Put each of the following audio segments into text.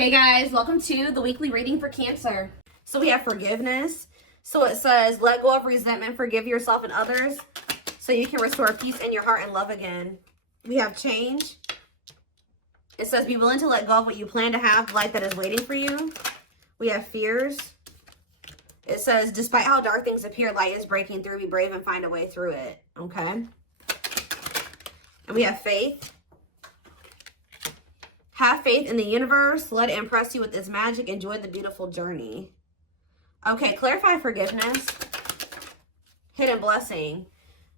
Hey guys, welcome to the weekly reading for Cancer. So we have forgiveness. So it says, let go of resentment, forgive yourself and others so you can restore peace in your heart and love again. We have change. It says, be willing to let go of what you plan to have, life that is waiting for you. We have fears. It says, despite how dark things appear, light is breaking through. Be brave and find a way through it. Okay. And we have faith. Have faith in the universe. Let it impress you with its magic. Enjoy the beautiful journey. Okay, clarify forgiveness. Hidden blessing.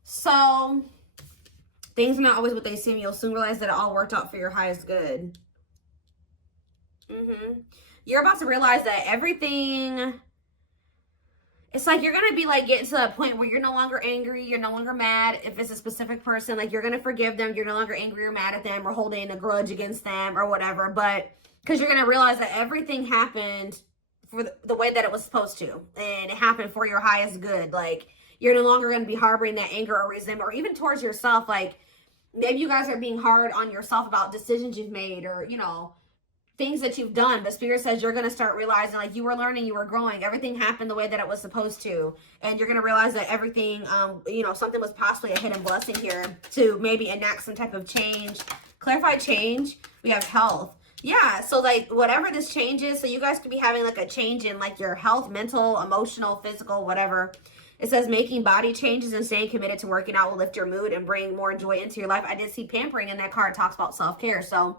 So, things are not always what they seem. You'll soon realize that it all worked out for your highest good. You're about to realize that everything... It's like you're going to be like getting to a point where you're no longer angry. You're no longer mad. If it's a specific person, like you're going to forgive them. You're no longer angry or mad at them or holding a grudge against them or whatever. But because you're going to realize that everything happened for the way that it was supposed to. And it happened for your highest good. Like you're no longer going to be harboring that anger or resentment or even towards yourself. Like maybe you guys are being hard on yourself about decisions you've made or, you know, things that you've done, but Spirit says you're going to start realizing like you were learning, you were growing, everything happened the way that it was supposed to, and you're going to realize that everything, you know, something was possibly a hidden blessing here to maybe enact some type of change. Clarify change. We have health. Yeah, so like whatever this change is, so you guys could be having like a change in like your health, mental, emotional, physical, whatever. It says making body changes and staying committed to working out will lift your mood and bring more joy into your life. I did see pampering in that card. It talks about self-care, so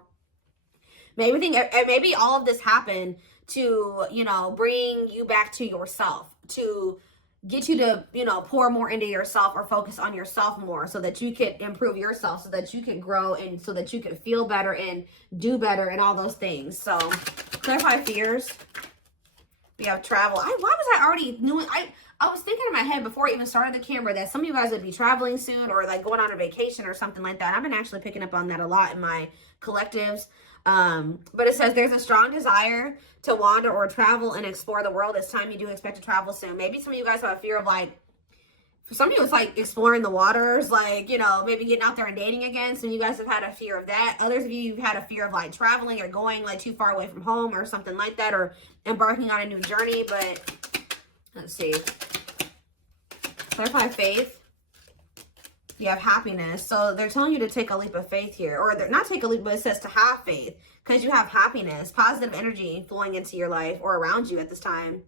maybe all of this happened to, you know, bring you back to yourself, to get you to, you know, pour more into yourself or focus on yourself more so that you can improve yourself, so that you can grow and so that you can feel better and do better and all those things. So clarify fears. We have travel. Why was I already doing? I was thinking in my head before I even started the camera that some of you guys would be traveling soon or like going on a vacation or something like that. And I've been actually picking up on that a lot in my collectives. But it says there's a strong desire to wander or travel and explore the world. It's time you do expect to travel soon. Maybe some of you guys have a fear of like, for some of you it's like exploring the waters, like, you know, maybe getting out there and dating again. Some of you guys have had a fear of that. Others of you have had a fear of like traveling or going like too far away from home or something like that, or embarking on a new journey. But let's see. Clarify faith. You have happiness. So they're telling you to take a leap of faith here, or they're not take a leap, but it says to have faith because you have happiness, positive energy flowing into your life or around you at this time.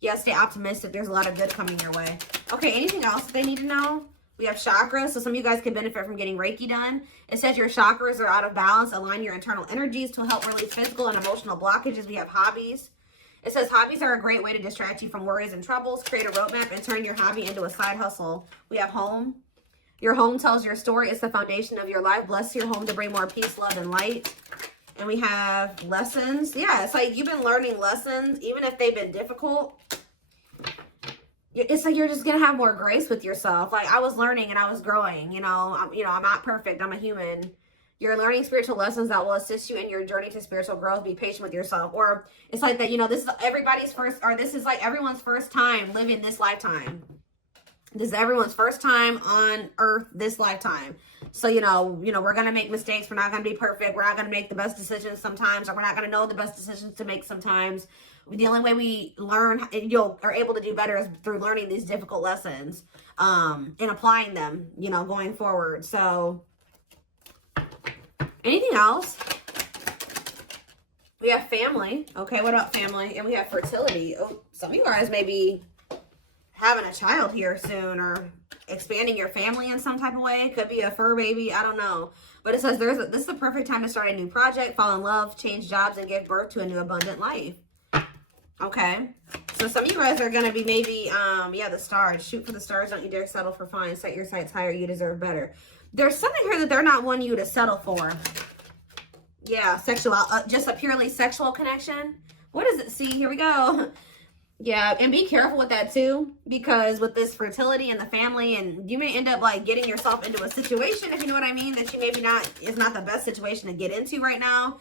Yeah, stay optimistic. There's a lot of good coming your way. Okay, anything else that they need to know? We have chakras. So some of you guys can benefit from getting Reiki done. It says your chakras are out of balance. Align your internal energies to help release physical and emotional blockages. We have hobbies. It says hobbies are a great way to distract you from worries and troubles. Create a roadmap and turn your hobby into a side hustle. We have home. Your home tells your story. It's the foundation of your life. Bless your home to bring more peace, love, and light. And we have lessons. Yeah, it's like you've been learning lessons, even if they've been difficult. It's like you're just going to have more grace with yourself. Like I was learning and I was growing. You know, I'm not perfect. I'm a human. You're learning spiritual lessons that will assist you in your journey to spiritual growth. Be patient with yourself. Or it's like that, you know, this is everybody's first, or this is like everyone's first time living this lifetime. This is everyone's first time on earth this lifetime. So, you know, we're going to make mistakes. We're not going to be perfect. We're not going to make the best decisions sometimes, or we're not going to know the best decisions to make sometimes. The only way we learn and are able to do better is through learning these difficult lessons and applying them, you know, going forward. So anything else? We have family. Okay, what about family? And we have fertility. Oh, some of you guys may be having a child here soon or expanding your family in some type of way. It could be a fur baby. I don't know. But it says this is the perfect time to start a new project, fall in love, change jobs, and give birth to a new abundant life. Okay. So some of you guys are going to be maybe, yeah, the stars. Shoot for the stars. Don't you dare settle for fine. Set your sights higher. You deserve better. There's something here that they're not wanting you to settle for. Yeah, sexual, just a purely sexual connection. What does it see? Here we go. Yeah, and be careful with that too, because with this fertility and the family, and you may end up like getting yourself into a situation, if you know what I mean, that you maybe is not the best situation to get into right now.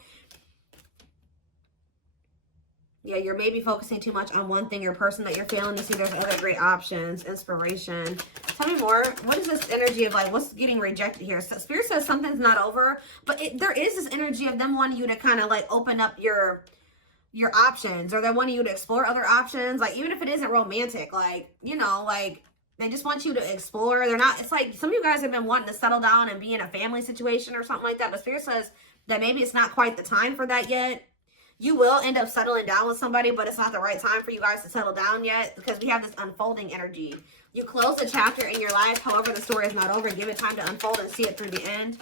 Yeah, you're maybe focusing too much on one thing or person that you're failing to see. There's other great options, inspiration. Tell me more. What is this energy of like, what's getting rejected here? So Spirit says something's not over, but there is this energy of them wanting you to kind of like open up your your options, or they're wanting you to explore other options. Like, even if it isn't romantic, like, you know, like, they just want you to explore. They're not, it's like some of you guys have been wanting to settle down and be in a family situation or something like that. But Spirit says that maybe it's not quite the time for that yet. You will end up settling down with somebody, but it's not the right time for you guys to settle down yet, because we have this unfolding energy. You close a chapter in your life. However, the story is not over. Give it time to unfold and see it through the end.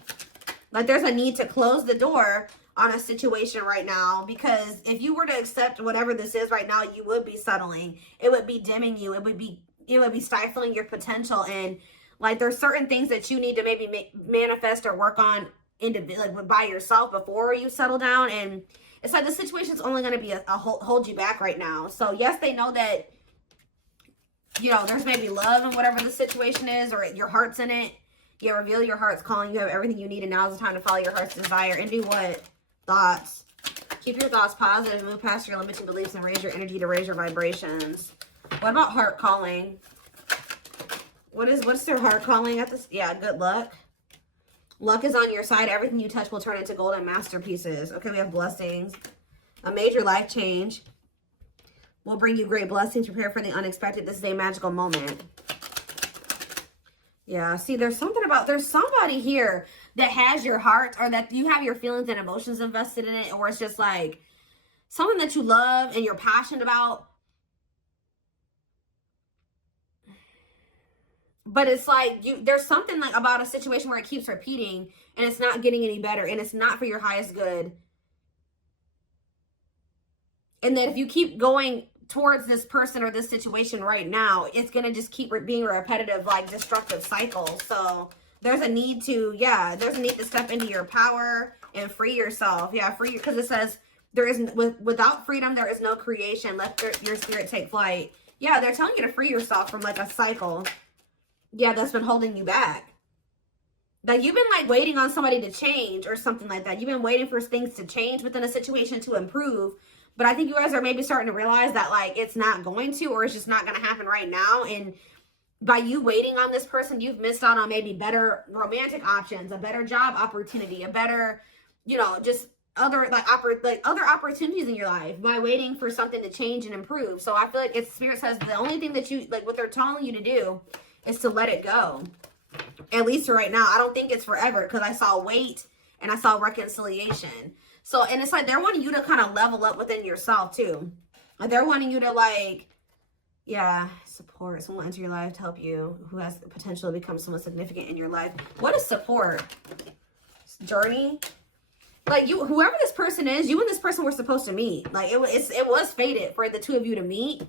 Like, there's a need to close the door on a situation right now, because if you were to accept whatever this is right now, you would be settling. It would be dimming you. It would be stifling your potential. And like, there's certain things that you need to maybe manifest or work on like by yourself before you settle down. And it's like the situation's only going to be a hold you back right now. So yes, they know that, you know, there's maybe love in whatever the situation is, or your heart's in it. Yeah, reveal your heart's calling. You have everything you need, and now is the time to follow your heart's desire. And do what? Thoughts. Keep your thoughts positive, move past your limiting beliefs, and raise your energy to raise your vibrations. What about heart calling? What's their heart calling at this? Yeah, good luck. Luck is on your side. Everything you touch will turn into golden masterpieces. Okay, we have blessings. A major life change will bring you great blessings. Prepare for the unexpected. This is a magical moment. Yeah, see, there's somebody here that has your heart, or that you have your feelings and emotions invested in it, or it's just like something that you love and you're passionate about. But it's like there's something like about a situation where it keeps repeating and it's not getting any better, and it's not for your highest good. And that if you keep going towards this person or this situation right now, it's going to just keep being a repetitive, like, destructive cycle. So there's a need to, there's a need to step into your power and free yourself. Yeah, free, because it says without freedom, there is no creation. Let your spirit take flight. Yeah, they're telling you to free yourself from like a cycle. Yeah, that's been holding you back. Like, you've been like waiting on somebody to change or something like that. You've been waiting for things to change within a situation to improve. But I think you guys are maybe starting to realize that, like, it's not going to, or it's just not going to happen right now. And by you waiting on this person, you've missed out on maybe better romantic options, a better job opportunity, a better, you know, just other other opportunities in your life by waiting for something to change and improve. So I feel like it's Spirit says the only thing that you, like, what they're telling you to do is to let it go. At least for right now. I don't think it's forever, because I saw wait and I saw reconciliation. So, and it's like they're wanting you to kind of level up within yourself too. Like, they're wanting you to, like, support someone into your life to help you who has the potential to become someone significant in your life. What is support? Journey? Like, whoever this person is, you and this person were supposed to meet. Like, it was fated for the two of you to meet.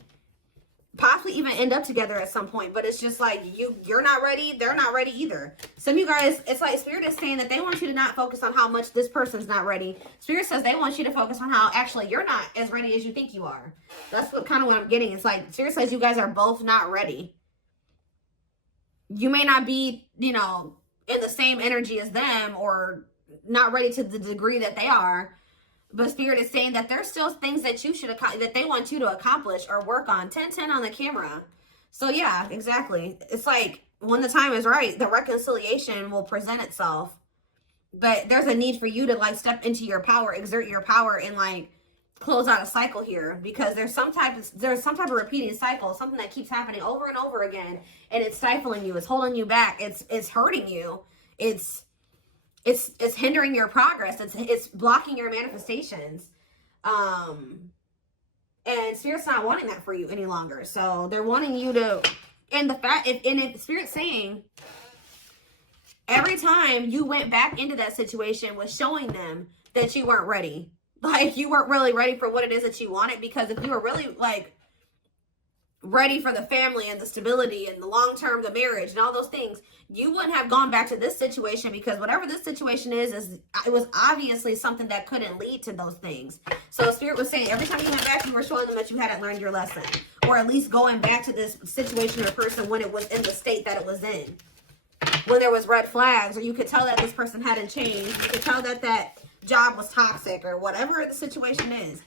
Possibly even end up together at some point, but it's just like you're not ready, they're not ready either. Some of you guys, it's like Spirit is saying that they want you to not focus on how much this person's not ready. Spirit says they want you to focus on how actually you're not as ready as you think you are. That's what I'm getting. It's like Spirit says you guys are both not ready. You may not be, you know, in the same energy as them, or not ready to the degree that they are. But Spirit is saying that there's still things that you should that they want you to accomplish or work on. 10-10 on the camera. So yeah, exactly. It's like when the time is right, the reconciliation will present itself. But there's a need for you to, like, step into your power, exert your power, and, like, close out a cycle here, because there's some type of repeating cycle, something that keeps happening over and over again, and it's stifling you, it's holding you back, it's hurting you, it's hindering your progress. It's blocking your manifestations. And Spirit's not wanting that for you any longer. So they're wanting you to, and if Spirit's saying every time you went back into that situation was showing them that you weren't ready. Like, you weren't really ready for what it is that you wanted, because if you were really, like, ready for the family and the stability and the long-term, the marriage and all those things, you wouldn't have gone back to this situation, because whatever this situation is it was obviously something that couldn't lead to those things. So Spirit was saying every time you went back, you were showing them that you hadn't learned your lesson, or at least going back to this situation or person when it was in the state that it was in, when there was red flags, or you could tell that this person hadn't changed, you could tell that that job was toxic, or whatever the situation is.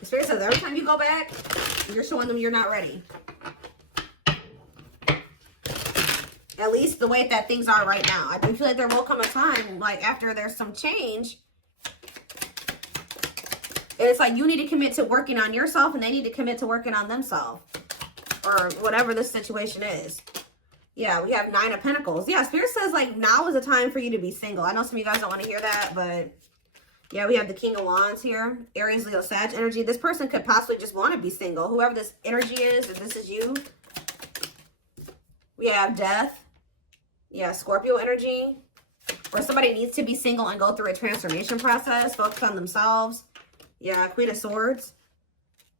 The Spirit says every time you go back, you're showing them you're not ready. At least the way that things are right now. I do feel like there will come a time, like, after there's some change, And it's like you need to commit to working on yourself and they need to commit to working on themselves. Or whatever this situation is. Yeah, we have 9 of Pentacles. Yeah, Spirit says like now is the time for you to be single. I know some of you guys don't want to hear that, but yeah, we have the King of Wands here. Aries, Leo, Sag energy. This person could possibly just want to be single. Whoever this energy is, if this is you. We have Death. Yeah, Scorpio energy. Or somebody needs to be single and go through a transformation process. Focus on themselves. Yeah, Queen of Swords.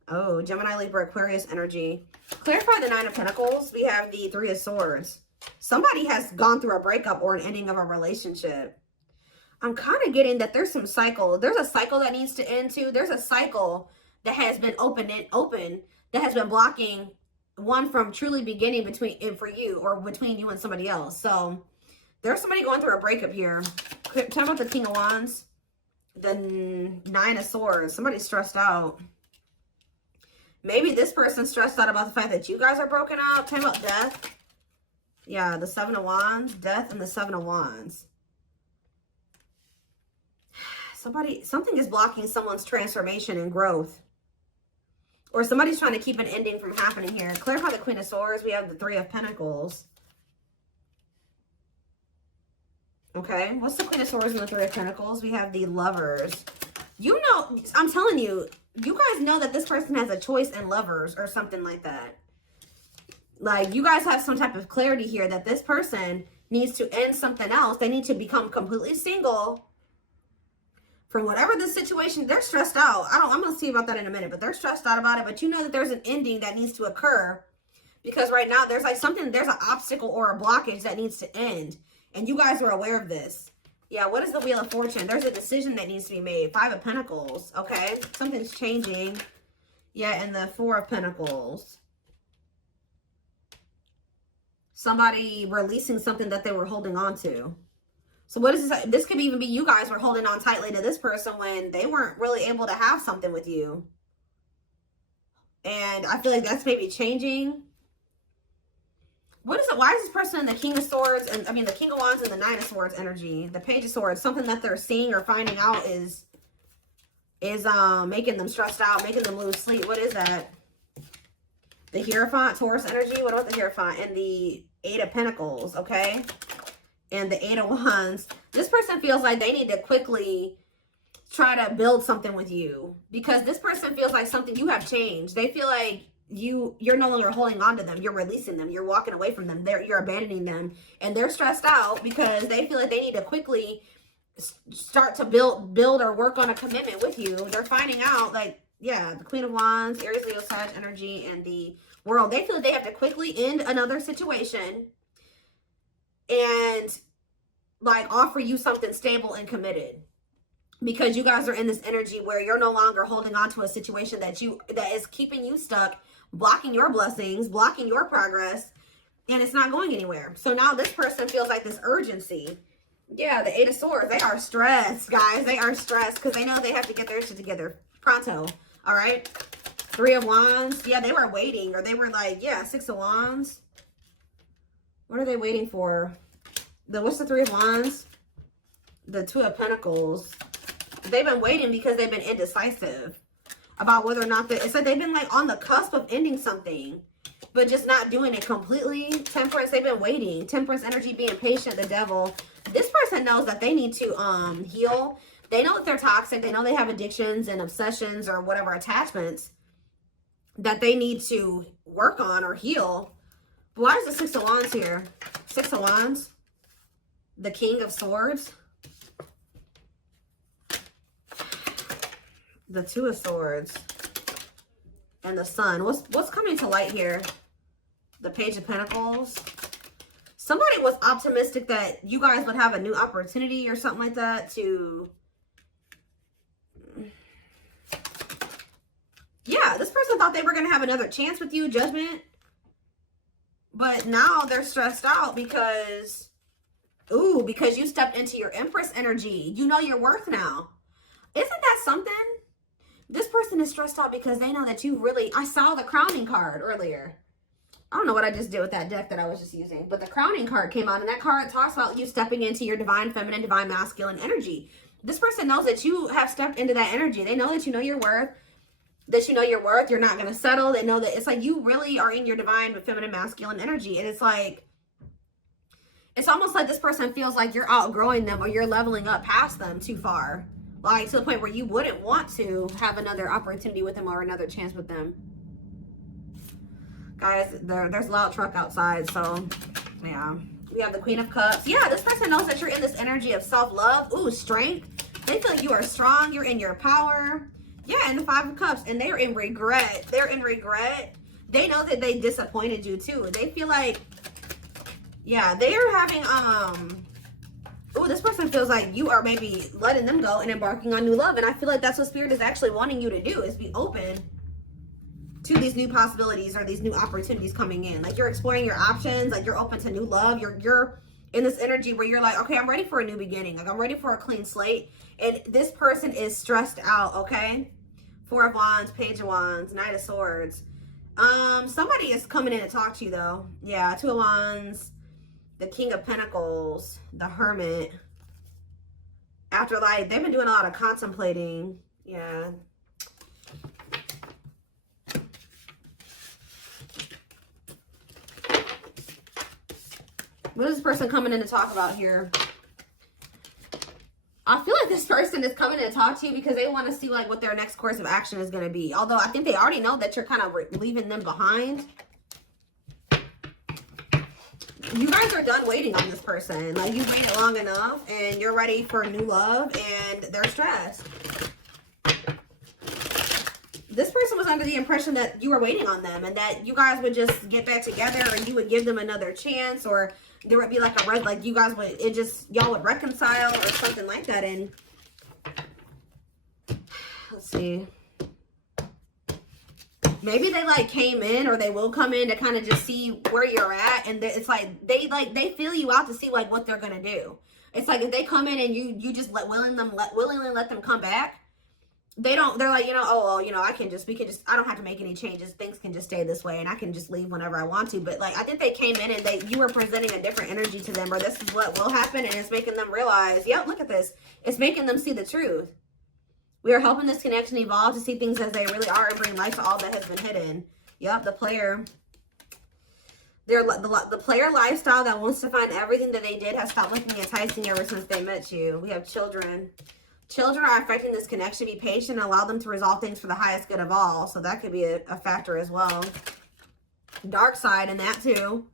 Oh, Gemini, Libra, Aquarius energy. Clarify the 9 of Pentacles. We have the 3 of Swords. Somebody has gone through a breakup or an ending of a relationship. I'm kind of getting that there's some cycle. There's a cycle that needs to end too. There's a cycle that has been open that has been blocking one from truly beginning for you or between you and somebody else. So there's somebody going through a breakup here. Talk about the King of Wands, the 9 of Swords. Somebody's stressed out. Maybe this person's stressed out about the fact that you guys are broken up. Talk about Death. Yeah, the 7 of Wands, Death, and the 7 of Wands. Something is blocking someone's transformation and growth. Or somebody's trying to keep an ending from happening here. Clarify the Queen of Swords. We have the 3 of Pentacles. Okay, what's the Queen of Swords and the 3 of Pentacles? We have the Lovers. You know, I'm telling you, you guys know that this person has a choice in Lovers or something like that. Like, you guys have some type of clarity here that this person needs to end something else. They need to become completely single. For whatever the situation, they're stressed out. I'm going to see about that in a minute, but they're stressed out about it. But you know that there's an ending that needs to occur because right now there's like there's an obstacle or a blockage that needs to end. And you guys are aware of this. Yeah, what is the Wheel of Fortune? There's a decision that needs to be made. 5 of Pentacles, okay? Something's changing. Yeah, and the 4 of Pentacles. Somebody releasing something that they were holding on to. So what is this? This could even be you guys were holding on tightly to this person when they weren't really able to have something with you. And I feel like that's maybe changing. What is it? Why is this person in the King of Swords and the King of Wands and the 9 of Swords energy? The Page of Swords, something that they're seeing or finding out is making them stressed out, making them lose sleep. What is that? The Hierophant, Taurus energy. What about the Hierophant? And the 8 of Pentacles, okay? And the 8 of Wands. This person feels like they need to quickly try to build something with you because this person feels like you have changed. They feel like you're no longer holding on to them. You're releasing them. You're walking away from them. You're abandoning them. And they're stressed out because they feel like they need to quickly start to build or work on a commitment with you. They're finding out like, yeah, the Queen of Wands, Aries, Leo, Sag energy, and the World. They feel like they have to quickly end another situation and like offer you something stable and committed because you guys are in this energy where you're no longer holding on to a situation that is keeping you stuck, blocking your blessings, blocking your progress, and it's not going anywhere. So now this person feels like this urgency. Yeah, the 8 of Swords. They are stressed, guys. They are stressed because they know they have to get their shit together pronto. All right. 3 of Wands. Yeah, they were waiting, or they were like, yeah, 6 of Wands. What are they waiting for? What's the 3 of Wands? The 2 of Pentacles. They've been waiting because they've been indecisive about whether or not it's like they've been like on the cusp of ending something, but just not doing it completely. Temperance, they've been waiting. Temperance energy, being patient, the Devil. This person knows that they need to heal. They know that they're toxic. They know they have addictions and obsessions or whatever attachments that they need to work on or heal. But why is the 6 of Wands here? 6 of Wands. The King of Swords. The 2 of Swords. And the Sun. What's coming to light here? The Page of Pentacles. Somebody was optimistic that you guys would have a new opportunity or something like that to... Yeah, this person thought they were going to have another chance with you, Judgment. But now they're stressed out because... Ooh, because you stepped into your Empress energy. You know your worth now. Isn't that something? This person is stressed out because they know that you really... I saw the Crowning card earlier. I don't know what I just did with that deck that I was just using. But the Crowning card came out. And that card talks about you stepping into your divine feminine, divine masculine energy. This person knows that you have stepped into that energy. They know that you know your worth. That you know your worth. You're not going to settle. They know that it's like you really are in your divine feminine masculine energy. And it's like, it's almost like this person feels like you're outgrowing them or you're leveling up past them too far. Like to the point where you wouldn't want to have another opportunity with them or another chance with them. Guys, there's a loud truck outside. So, yeah. We have the Queen of Cups. Yeah, this person knows that you're in this energy of self-love. Ooh, strength. They feel like you are strong. You're in your power. Yeah, and the Five of Cups. And they're in regret. They're in regret. They know that they disappointed you too. They feel like, yeah, they are having, ooh, this person feels like you are maybe letting them go and embarking on new love. And I feel like that's what Spirit is actually wanting you to do, is be open to these new possibilities or these new opportunities coming in. Like you're exploring your options, like you're open to new love. You're in this energy where you're like, okay, I'm ready for a new beginning. Like I'm ready for a clean slate. And this person is stressed out, okay? Four of Wands, Page of Wands, Knight of Swords. Somebody is coming in to talk to you though. Yeah, Two of Wands, the King of Pentacles, the Hermit. After like, they've been doing a lot of contemplating. Yeah. What is this person coming in to talk about here? I feel like this person is coming in to talk to you because they want to see like what their next course of action is going to be. Although I think they already know that you're kind of leaving them behind. You guys are done waiting on this person. Like you waited long enough and you're ready for new love and they're stressed. This person was under the impression that you were waiting on them and that you guys would just get back together or you would give them another chance, or there would be like a like you guys would, it just, y'all would reconcile or something like that. And let's see, maybe they like came in or they will come in to kind of just see where you're at. And it's like they feel you out to see like what they're gonna do. It's like if they come in and you just willingly let them come back, they're like, you know, oh, well, you know, I don't have to make any changes. Things can just stay this way and I can just leave whenever I want to. But like, I think they came in and you were presenting a different energy to them, or this is what will happen. And it's making them realize, yep, look at this. It's making them see the truth. We are helping this connection evolve to see things as they really are and bring light to all that has been hidden. Yep, the player. The player lifestyle that wants to find everything that they did has stopped looking enticing ever since they met you. We have children. Children are affecting this connection. Be patient and allow them to resolve things for the highest good of all. So that could be a factor as well. Dark side in that too.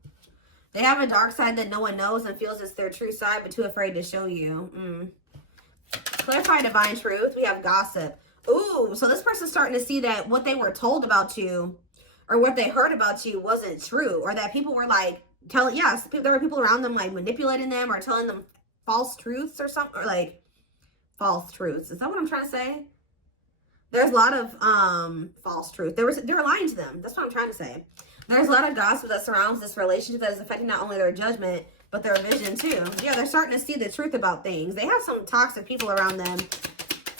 They have a dark side that no one knows and feels it's their true side, but too afraid to show you. Clarify divine truth. We have gossip. Ooh, so this person's starting to see that what they were told about you or what they heard about you wasn't true, or that people were like telling, yes, there were people around them like manipulating them or telling them false truths or something, or like false truths. Is that what I'm trying to say? There's a lot of false truth. They were lying to them. That's what I'm trying to say. There's a lot of gossip that surrounds this relationship that is affecting not only their judgment, but their vision too. Yeah, they're starting to see the truth about things. They have some toxic people around them.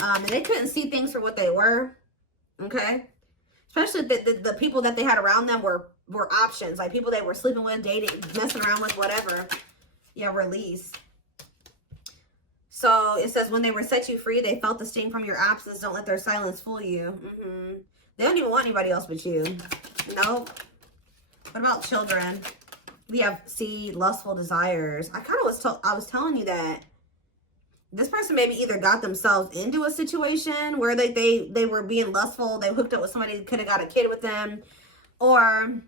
And they couldn't see things for what they were. Okay? Especially the people that they had around them were options. Like people they were sleeping with, dating, messing around with, whatever. Yeah, release. So it says, when they were set you free, they felt the sting from your absence. Don't let their silence fool you. They don't even want anybody else but you. Nope. What about children? We have C, lustful desires. I kind of was telling you that this person maybe either got themselves into a situation where they were being lustful. They hooked up with somebody that could have got a kid with them. Or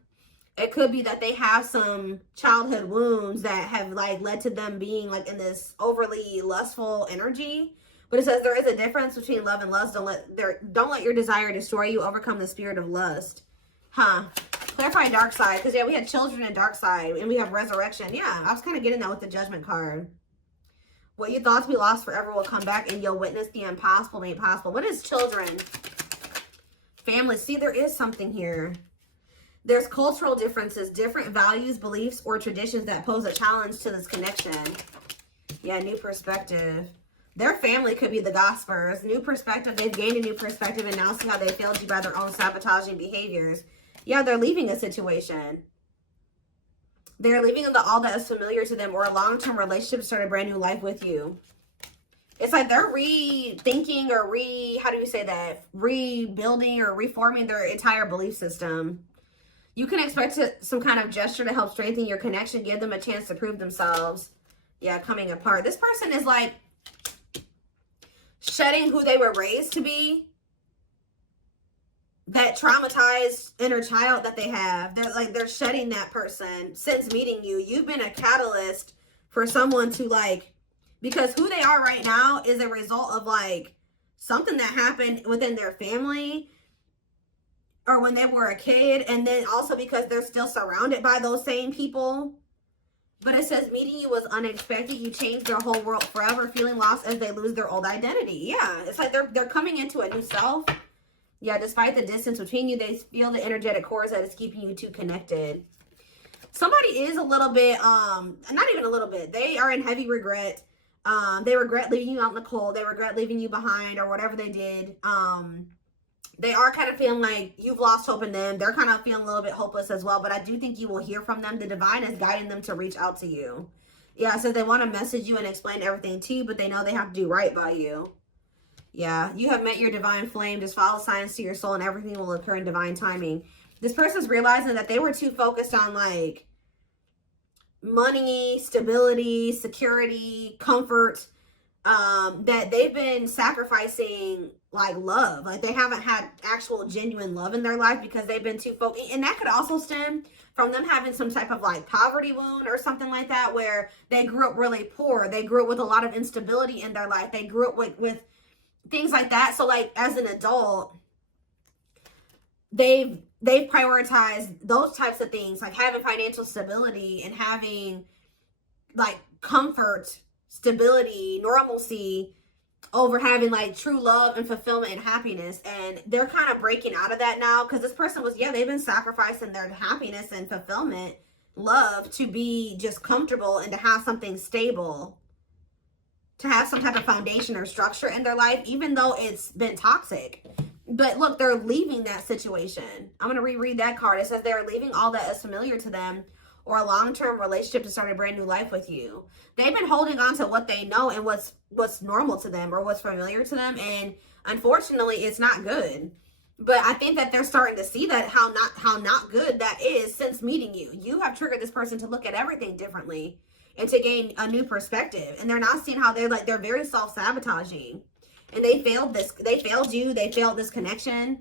it could be that they have some childhood wounds that have like led to them being like in this overly lustful energy. But it says there is a difference between love and lust. Don't let your desire destroy you. Overcome the spirit of lust. Clarify dark side. Because yeah, we had children and dark side. And we have resurrection. Yeah, I was kind of getting that with the judgment card. What you thought to be lost forever will come back, and you'll witness the impossible made possible. What is children? Family. See, there is something here. There's cultural differences, different values, beliefs, or traditions that pose a challenge to this connection. Yeah, new perspective. Their family could be the gossipers. New perspective. They've gained a new perspective and now see how they failed you by their own sabotaging behaviors. Yeah, they're leaving a situation. They're leaving all that is familiar to them, or a long-term relationship to start a brand new life with you. It's like they're rethinking or how do you say that? Rebuilding or reforming their entire belief system. You can expect some kind of gesture to help strengthen your connection, give them a chance to prove themselves. Yeah, coming apart. This person is like shedding who they were raised to be. That traumatized inner child that they have. They're shedding that person since meeting you. You've been a catalyst for someone to like, because who they are right now is a result of like something that happened within their family or when they were a kid. And then also because they're still surrounded by those same people. But it says meeting you was unexpected. You changed their whole world forever, feeling lost as they lose their old identity. Yeah, it's like they're coming into a new self. Yeah, despite the distance between you, they feel the energetic cords that is keeping you two connected. Somebody is a little bit, not even a little bit. They are in heavy regret. They regret leaving you out in the cold. They regret leaving you behind or whatever they did. They are kind of feeling like you've lost hope in them. They're kind of feeling a little bit hopeless as well. But I do think you will hear from them. The divine is guiding them to reach out to you. Yeah, so they want to message you and explain everything to you, but they know they have to do right by you. Yeah, you have met your divine flame. Just follow signs to your soul and everything will occur in divine timing. This person's realizing that they were too focused on like money, stability, security, comfort, that they've been sacrificing like love. Like they haven't had actual genuine love in their life because they've been too focused. And that could also stem from them having some type of like poverty wound or something like that, where they grew up really poor. They grew up with a lot of instability in their life. They grew up with things like that. So like as an adult, they've prioritized those types of things, like having financial stability and having like comfort, stability, normalcy over having like true love and fulfillment and happiness. And they're kind of breaking out of that now because this person was, yeah, they've been sacrificing their happiness and fulfillment, love, to be just comfortable and to have something stable, to have some type of foundation or structure in their life, even though it's been toxic. But look, they're leaving that situation. I'm going to reread that card. It says they're leaving all that is familiar to them or a long-term relationship to start a brand new life with you. They've been holding on to what they know and what's normal to them or what's familiar to them. And unfortunately, it's not good. But I think that they're starting to see that how not good that is since meeting you. You have triggered this person to look at everything differently and to gain a new perspective. And they're not seeing how they're very self-sabotaging. And they failed you. They failed this connection.